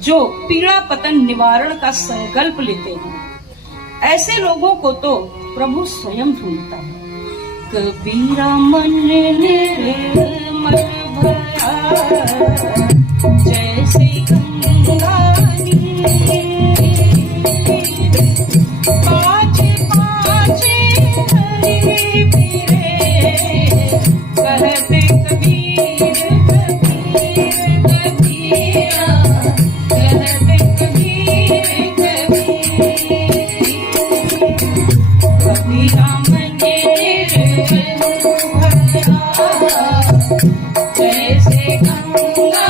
जो पीड़ा पतन निवारण का संकल्प लेते हैं, ऐसे लोगों को तो प्रभु स्वयं ढूंढता है। कबीरा मन निर्मल भया, जैसे गंगा पाछे पाछे हरि फिरे, कहते कबीर कबीर कबीरा, कहते कबीर कबीर। कबीरा मन जैसे गंगा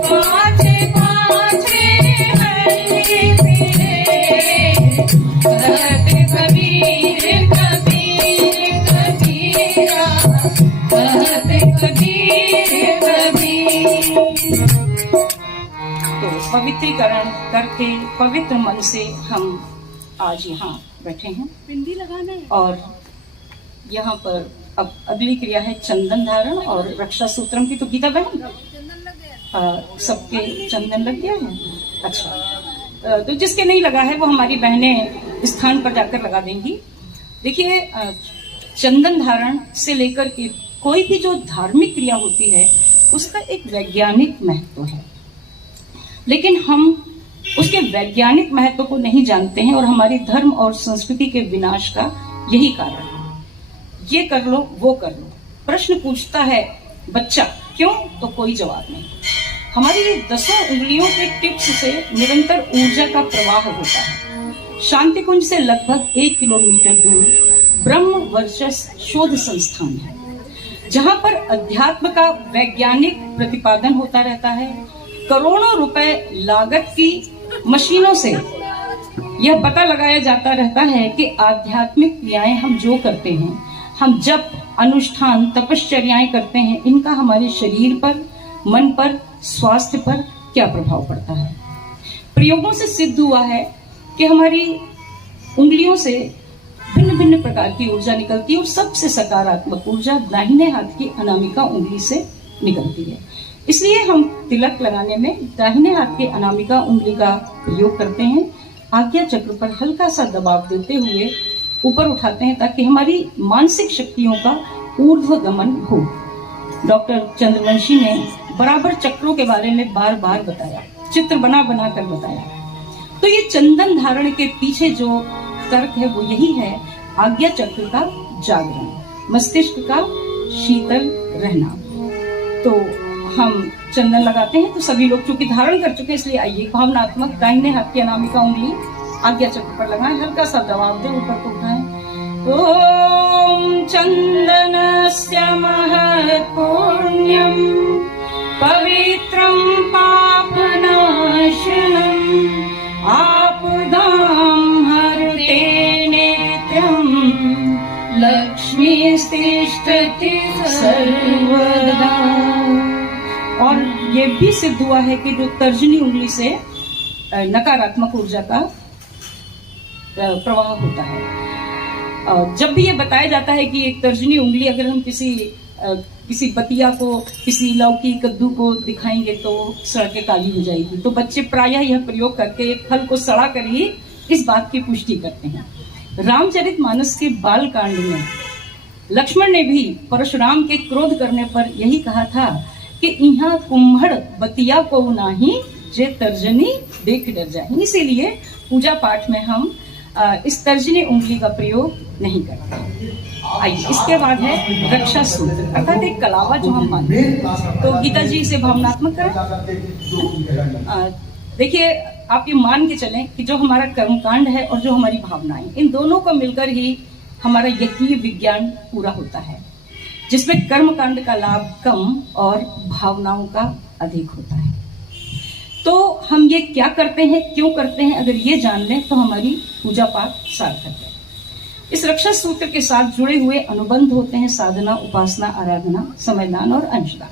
पाछे पाछे हरि फिरे, कहते कबीर कबीर कबीरा, कहते कबीर कबीर। तो पवित्रीकरण करके पवित्र मन से हम आज यहाँ बैठे हैं, बिंदी लगाना है। और यहाँ पर अब अगली क्रिया है चंदन धारण और रक्षा सूत्रम की। तो गीता बहन सबके चंदन लग गया है? अच्छा, तो जिसके नहीं लगा है वो हमारी बहनें स्थान पर जाकर लगा देंगी। देखिए, चंदन धारण से लेकर के कोई भी जो धार्मिक क्रिया होती है उसका एक वैज्ञानिक महत्व है, लेकिन हम उसके वैज्ञानिक महत्व को नहीं जानते हैं और हमारी धर्म और संस्कृति के विनाश का यही कारण है। ये कर लो, वो कर लो, प्रश्न पूछता है बच्चा, क्यों? तो कोई जवाब नहीं। हमारी ये 10 उंगलियों के टिप्स से निरंतर ऊर्जा का प्रवाह होता है। शांति कुंज से लगभग 1 किलोमीटर दूर ब्रह्म वर्चस्व शोध संस्थान है, जहां पर अध्यात्म का वैज्ञानिक प्रतिपादन होता रहता है। करोड़ों रुपए लागत की मशीनों से यह पता लगाया जाता रहता है कि आध्यात्मिक क्रियाएं हम जो करते हैं, हम जप अनुष्ठान तपश्चर्याएं करते हैं, इनका हमारे शरीर पर, मन पर, स्वास्थ्य पर क्या प्रभाव पड़ता है। प्रयोगों से सिद्ध हुआ है कि हमारी उंगलियों से भिन्न भिन्न प्रकार की ऊर्जा निकलती है और सबसे सकारात्मक ऊर्जा दाहिने हाथ की अनामिका उंगली से निकलती है। इसलिए हम तिलक लगाने में दाहिने हाथ के अनामिका उंगली का प्रयोग करते हैं। आज्ञा चक्र पर हल्का सा दबाव देते हुए ऊपर उठाते हैं ताकि हमारी मानसिक शक्तियों का ऊर्ध्व गमन हो। डॉक्टर चंद्रवंशी ने बराबर चक्रों के बारे में बार बार बताया, चित्र बना बना कर बताया। तो ये चंदन धारण के पीछे जो तर्क है वो यही है, आज्ञा चक्र का जागरण, मस्तिष्क का शीतल रहना। तो हम चंदन लगाते हैं, तो सभी लोग चूंकि धारण कर चुके इसलिए आइए भावनात्मक दाहिने हाथ की अनामिका उंगली आज्ञा चक्र पर लगाएं, हल्का सा दबाव दें, ऊपर को उठाएं। ओम चंदनस्य महत्पुण्यम पवित्रम पापनाशनम आपदाम हरते नेत्रम लक्ष्मीस्तिष्ठति सर्वदा। और ये भी सिद्ध हुआ है कि जो तर्जनी उंगली से नकारात्मक ऊर्जा का प्रवाह होता है। जब भी ये बताया जाता है कि एक तर्जनी उंगली अगर हम किसी बतिया को, किसी लौकी कद्दू को दिखाएंगे तो सड़कें काली हो जाएगी, तो बच्चे प्रायः यह प्रयोग करके एक फल को सड़ा कर ही इस बात की पुष्टि करते हैं। रामचरितमानस के बाल कांड में लक्ष्मण ने भी परशुराम के क्रोध करने पर यही कहा था कि इहाँ कुम्हड़ बतिया को नाही जे तर्जनी देख डर जाए। इसीलिए पूजा पाठ में हम इस तर्जनी उंगली का प्रयोग नहीं करते। आइए, इसके बाद है रक्षा सूत्र, अर्थात एक कलावा जो हम मानते हैं। तो गीता जी इसे भावनात्मक करें। देखिए, आप ये मान के चलें कि जो हमारा कर्मकांड है और जो हमारी भावनाएं, इन दोनों को मिलकर ही हमारा यज्ञीय विज्ञान पूरा होता है, जिसमें कर्मकांड का लाभ कम और भावनाओं का अधिक होता है। तो हम ये क्या करते हैं, क्यों करते हैं, अगर ये जान लें तो हमारी पूजा पाठ सार्थक है। इस रक्षा सूत्र के साथ जुड़े हुए अनुबंध होते हैं साधना, उपासना, आराधना, समयदान और अंशदान।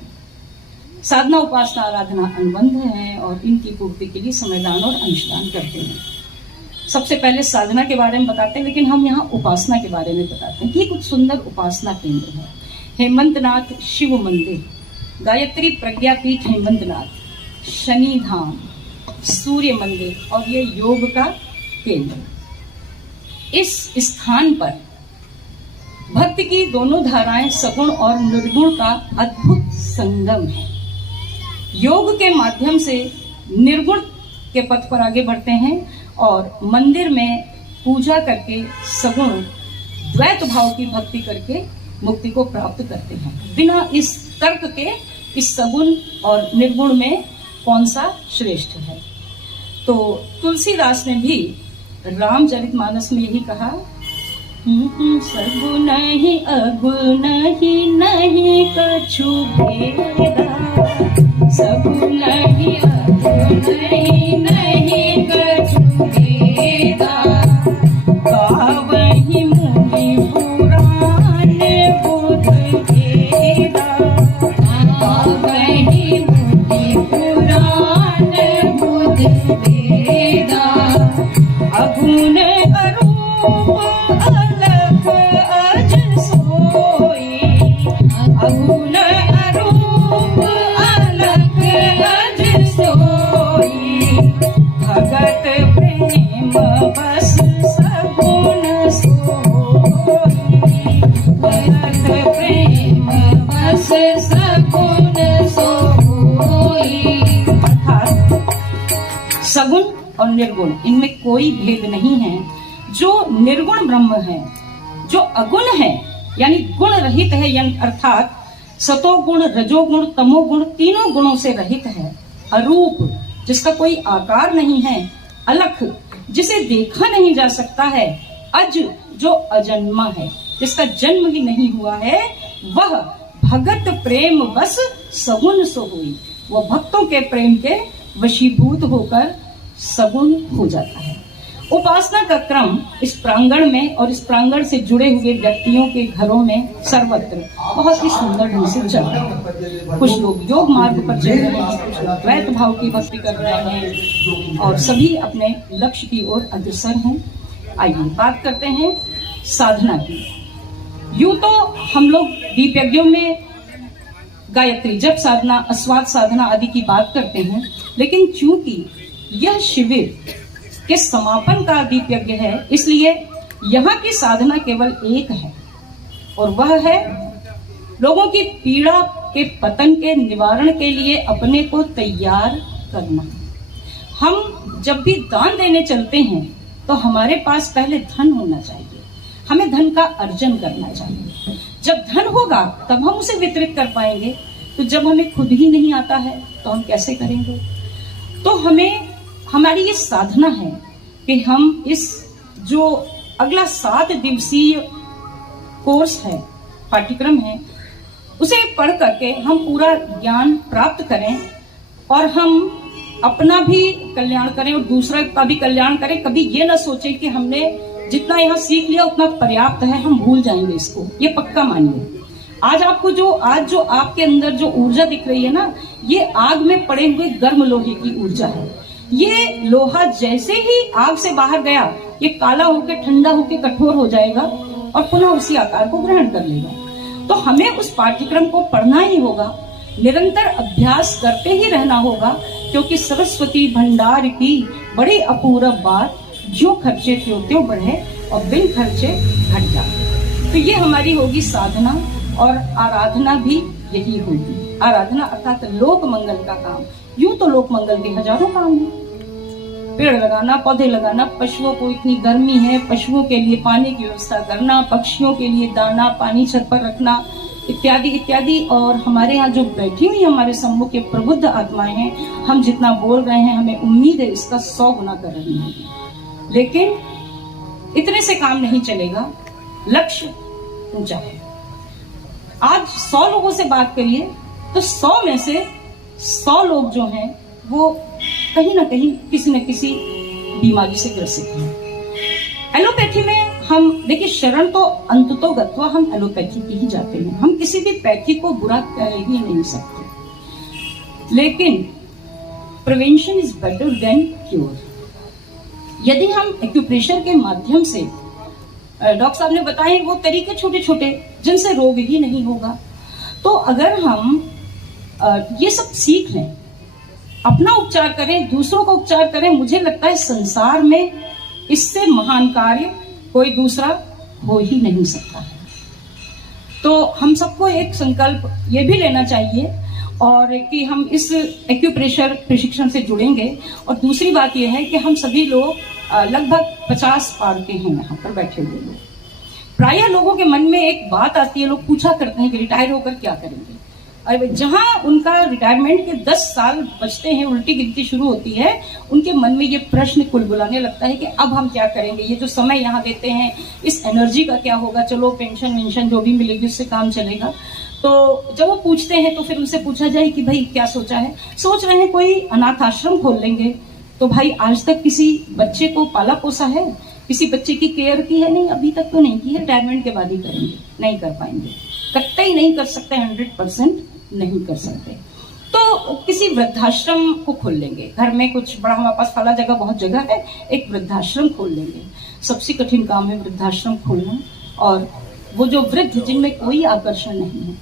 साधना, उपासना, आराधना अनुबंध हैं और इनकी पूर्ति के लिए समयदान और अंशदान करते हैं। सबसे पहले साधना के बारे में बताते हैं, लेकिन हम यहाँ उपासना के बारे में बताते हैं कि कुछ सुंदर उपासना केंद्र है। हेमंतनाथ शिव मंदिर गायत्री प्रज्ञापीठ हेमंतनाथ, शनि धाम, सूर्य मंदिर और ये योग का केंद्र। इस स्थान पर भक्ति की दोनों धाराएं सगुण और निर्गुण का अद्भुत संगम है। योग के माध्यम से निर्गुण के पथ पर आगे बढ़ते हैं और मंदिर में पूजा करके सगुण द्वैत भाव की भक्ति करके मुक्ति को प्राप्त करते हैं। बिना इस तर्क के इस सगुण और निर्गुण में कौन सा श्रेष्ठ है। तो तुलसीदास ने भी रामचरितमानस में यही कहा, सगुण ही अगुण ही नहीं कछु भेदा, सगुण ही अगुण ही नहीं कछु भेदा, गावहि मुनि पुराण बुध भेदा, गावहि मुनि पुराण बुध भेदा, अगुण अरूप अलग अज सोई, अगुण अरूप अलग अज सोई, भगत प्रेम बस सगुण सोई, भगत प्रेम बस सगुण सोई। अर्थात सगुण और निर्गुण इनमें कोई भेद नहीं है। जो निर्गुण ब्रह्म है, जो अगुण है यानी गुण रहित है, यानी अर्थात सतोगुण, रजोगुण, तमोगुण तीनों गुणों से रहित है, अरूप जिसका कोई आकार नहीं है, अलख जिसे देखा नहीं जा सकता है, अज जो अजन्मा है, जिसका जन्म ही नहीं हुआ है, वह भगत प्रेम बस सगुण सो हुई, वह भक्तों के प्रेम के वशीभूत होकर सगुण हो जाता है। उपासना का क्रम इस प्रांगण में और इस प्रांगण से जुड़े हुए व्यक्तियों के घरों में सर्वत्र बहुत ही सुंदर ढंग से चल रहा है। कुछ लोग योग मार्ग पर चल रहे हैं, कुछ लोग द्वैत भाव की भक्ति कर रहे हैं और सभी अपने लक्ष्य की ओर अग्रसर हैं। आइए बात करते हैं साधना की। यूं तो हम लोग दीप यज्ञों में गायत्री, जप साधना, अस्वाद साधना आदि की बात करते हैं, लेकिन चूंकि यह शिविर के समापन का दीप यज्ञ है, इसलिए यहाँ की साधना केवल एक है और वह है लोगों की पीड़ा के पतन के निवारण के लिए अपने को तैयार करना। हम जब भी दान देने चलते हैं तो हमारे पास पहले धन होना चाहिए, हमें धन का अर्जन करना चाहिए। जब धन होगा तब हम उसे वितरित कर पाएंगे, तो जब हमें खुद ही नहीं आता है तो हम कैसे करेंगे। तो हमारी ये साधना है कि हम इस जो अगला 7 दिवसीय कोर्स है, पाठ्यक्रम है, उसे पढ़ करके हम पूरा ज्ञान प्राप्त करें और हम अपना भी कल्याण करें और दूसरे का भी कल्याण करें। कभी ये ना सोचें कि हमने जितना यहाँ सीख लिया उतना पर्याप्त है, हम भूल जाएंगे इसको, ये पक्का मानिए। आज जो आपके अंदर जो ऊर्जा दिख रही है ना, ये आग में पड़े हुए गर्म लोहे की ऊर्जा है। ये लोहा जैसे ही आग से बाहर गया, ये काला होकर, ठंडा होकर कठोर हो जाएगा और पुनः उसी आकार को ग्रहण कर लेगा। तो हमें उस पाठ्यक्रम को पढ़ना ही होगा, निरंतर अभ्यास करते ही रहना होगा, क्योंकि सरस्वती भंडार की बड़ी अपूर्व बात, जो खर्चे त्यों त्यों बढ़े और बिन खर्चे घट जाए। तो ये हमारी होगी साधना और आराधना भी यही होगी। आराधना अर्थात लोक मंगल का काम। यूं तो लोक मंगल के हजारों काम है, पेड़ लगाना, पौधे लगाना, पशुओं को इतनी गर्मी है, पशुओं के लिए पानी की व्यवस्था करना, पक्षियों के लिए दाना पानी छत पर रखना, इत्यादि इत्यादि। और हमारे यहाँ जो बैठी हुई हमारे सम्मुख के प्रबुद्ध आत्माएं हैं, हम जितना बोल रहे हैं हमें उम्मीद है इसका 100 गुना कर रही होंगी। लेकिन इतने से काम नहीं चलेगा, लक्ष्य ऊंचा है। आज 100 लोगों से बात करिए तो 100 में से 100 लोग जो हैं वो कहीं ना कहीं किसी न किसी बीमारी से ग्रसित हैं। एलोपैथी में हम देखिए, शरण तो अंततो गत्वा हम एलोपैथी की ही जाते हैं, हम किसी भी पैथी को बुरा कह ही नहीं सकते। लेकिन prevention is better than cure. यदि हम एक्यूप्रेशर के माध्यम से, डॉक्टर साहब ने बताए वो तरीके छोटे छोटे जिनसे रोग ही नहीं होगा, तो अगर हम ये सब सीख लें, अपना उपचार करें, दूसरों का उपचार करें। मुझे लगता है संसार में इससे महान कार्य कोई दूसरा हो ही नहीं सकता है। तो हम सबको एक संकल्प ये भी लेना चाहिए और कि हम इस एक्यूप्रेशर प्रशिक्षण से जुड़ेंगे। और दूसरी बात यह है कि हम सभी लोग लगभग 50 पार के हैं यहाँ पर बैठे हुए लोग। प्रायः लोगों के मन में एक बात आती है, लोग पूछा करते हैं कि रिटायर होकर क्या करेंगे। और जहां उनका रिटायरमेंट के 10 साल बचते हैं, उल्टी गिनती शुरू होती है, उनके मन में ये प्रश्न कुलबुलाने लगता है कि अब हम क्या करेंगे, ये जो समय यहाँ देते हैं इस एनर्जी का क्या होगा, चलो पेंशन वेंशन जो भी मिलेगी उससे काम चलेगा। तो जब वो पूछते हैं तो फिर उनसे पूछा जाए कि भाई क्या सोचा है, सोच रहे हैं कोई अनाथ आश्रम खोल लेंगे। तो भाई आज तक किसी बच्चे को पाला पोसा है, किसी बच्चे की केयर की है? नहीं, अभी तक तो नहीं की है। रिटायरमेंट के बाद ही करेंगे, नहीं कर पाएंगे, कतई नहीं कर सकते, 100% नहीं कर सकते। तो किसी वृद्धाश्रम को खोल लेंगे, घर में कुछ बड़ा, हमारे पास फला जगह बहुत जगह है, एक वृद्धाश्रम खोल लेंगे। सबसे कठिन काम है वृद्धाश्रम खोलना। और वो जो वृद्ध जिनमें कोई आकर्षण नहीं है,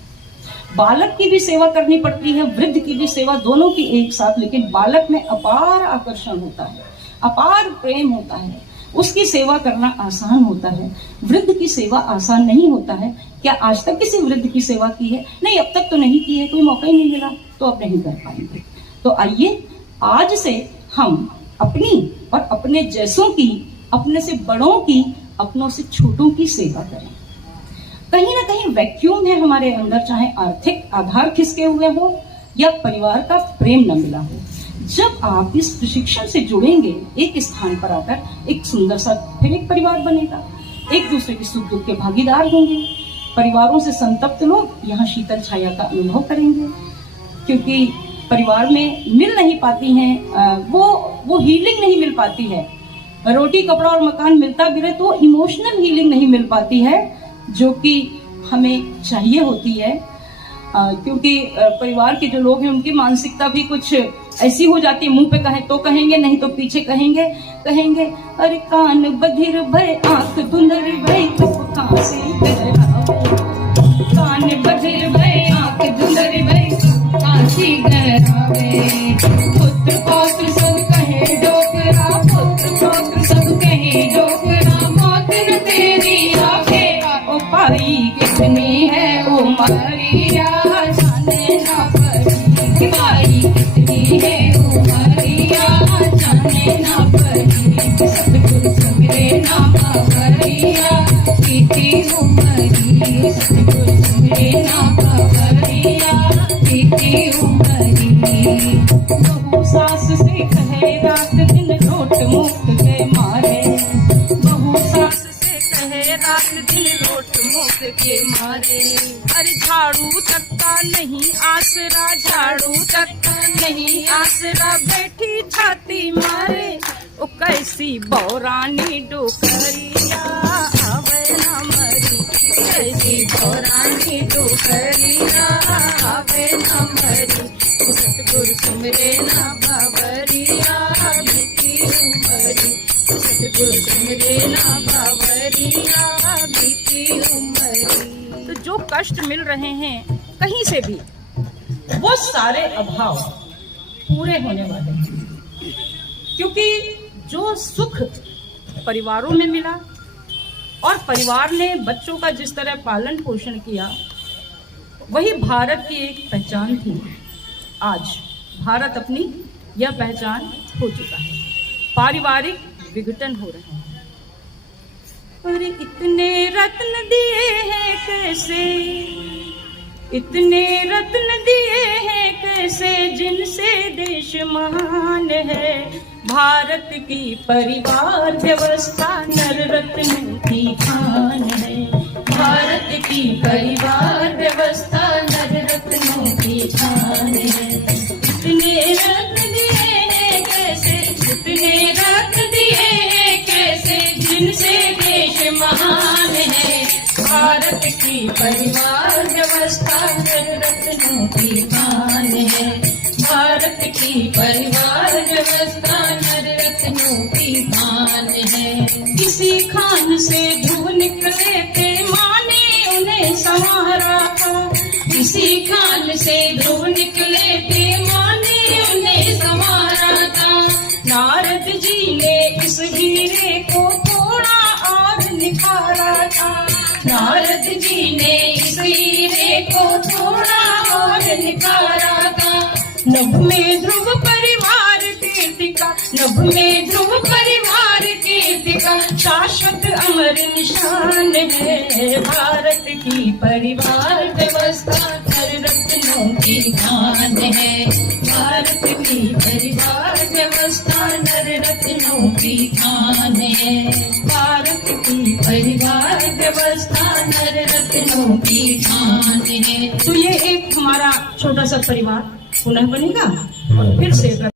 बालक की भी सेवा करनी पड़ती है, वृद्ध की भी सेवा, दोनों की एक साथ, लेकिन बालक में अपार आकर्षण होता है, अपार प्रेम होता है, उसकी सेवा करना आसान होता है। वृद्ध की सेवा आसान नहीं होता है। क्या आज तक किसी वृद्ध की सेवा की है? नहीं, अब तक तो नहीं की है, कोई मौका ही नहीं मिला, तो अब नहीं कर पाएंगे। तो आइए आज से हम अपनी और अपने जैसों की, अपने से बड़ों की, अपनों से छोटों की सेवा करें। कहीं ना कहीं वैक्यूम है हमारे अंदर, चाहे आर्थिक आधार खिसके हुए हो या परिवार का प्रेम न मिला हो। जब आप इस प्रशिक्षण से जुड़ेंगे, एक स्थान पर आकर एक सुंदर सा फिर एक परिवार बनेगा, एक दूसरे के सुख दुख के भागीदार होंगे। परिवारों से संतप्त लोग यहाँ शीतल छाया का अनुभव करेंगे, क्योंकि परिवार में मिल नहीं पाती हैं, वो हीलिंग नहीं मिल पाती है। रोटी कपड़ा और मकान मिलता भी रहे तो इमोशनल हीलिंग नहीं मिल पाती है, जो कि हमें चाहिए होती है। क्योंकि परिवार के जो लोग हैं उनकी मानसिकता भी कुछ ऐसी हो जाती है, मुंह पे कहें तो कहेंगे, नहीं तो पीछे कहेंगे अरे कान बधिर भय, आंख धुंधर भय, तो कहां से कान बधिर भय, आंख धुंधर भय, काशी गहरावे। पुत्र पौत्र सब कहे डोकरा, पुत्र पौत्र सब कहे डोकरा, मौत न तेरी आखे, ओ पाई कितनी है ओ मारिया, जाने ना पड़ी, पाई कितनी है ओ मारिया, जाने ना पड़ी। सतगुरु सुमिरे नाम भरिया, बीती उमरी, सतगुरु सुमिरे नाम भरिया, बीती उमरी। बहु सास से कहे रात दिन, रोट मुक्त के मारे, बहु सास से कहे रात दिन, रोट मुक्त के मारे। अरे झाड़ू तक का नहीं आसरा, झाड़ू तक का नहीं आसरा, बैठी छाती मारे, ओ कैसी बौरानी डोकरिया, आवे ना मरी, कैसी बौरानी डोकरिया, आवे ना मरी। सतगुरु सुमिरे ना बावरिया, बीती उमरी, सतगुरु सुमिरे ना बावरिया, बीती उमरी। तो जो कष्ट मिल रहे हैं कहीं से भी, वो सारे अभाव पूरे होने वाले हैं, क्योंकि जो सुख परिवारों में मिला और परिवार ने बच्चों का जिस तरह पालन पोषण किया, वही भारत की एक पहचान थी। आज भारत अपनी यह पहचान हो चुका है। पारिवारिक विघटन हो रहे हैं। अरे इतने रत्न दिए हैं कैसे, इतने रत्न दिए हैं कैसे, जिनसे देश महान है। भारत की परिवार व्यवस्था नर रत्न की खान है। भारत की परिवार व्यवस्था नर रत्नों की खान है। इतने रत्न दिए हैं कैसे, इतने रत्न दिए हैं कैसे, जिनसे देश महान है। भारत की परिवार व्यवस्था नर रत्नों की खान है। भारत की परिवार व्यवस्था नर रत्नों की खान है। किसी खान से धूल निकले थे, माँ ने उन्हें संवारा था। किसी खान से धूल निकले नभ में ध्रुव परिवार कीर्तिका, नभ में ध्रुव परिवार कीर्तिका, शाश्वत अमर निशान है। भारत की परिवार व्यवस्था नर रत्नों की खान है। भारत की परिवार व्यवस्था नर रत्नों की खान है। भारत की परिवार व्यवस्था नर रत्नों की खान है। तो ये एक हमारा छोटा सा परिवार पुनः बनेगा और फिर से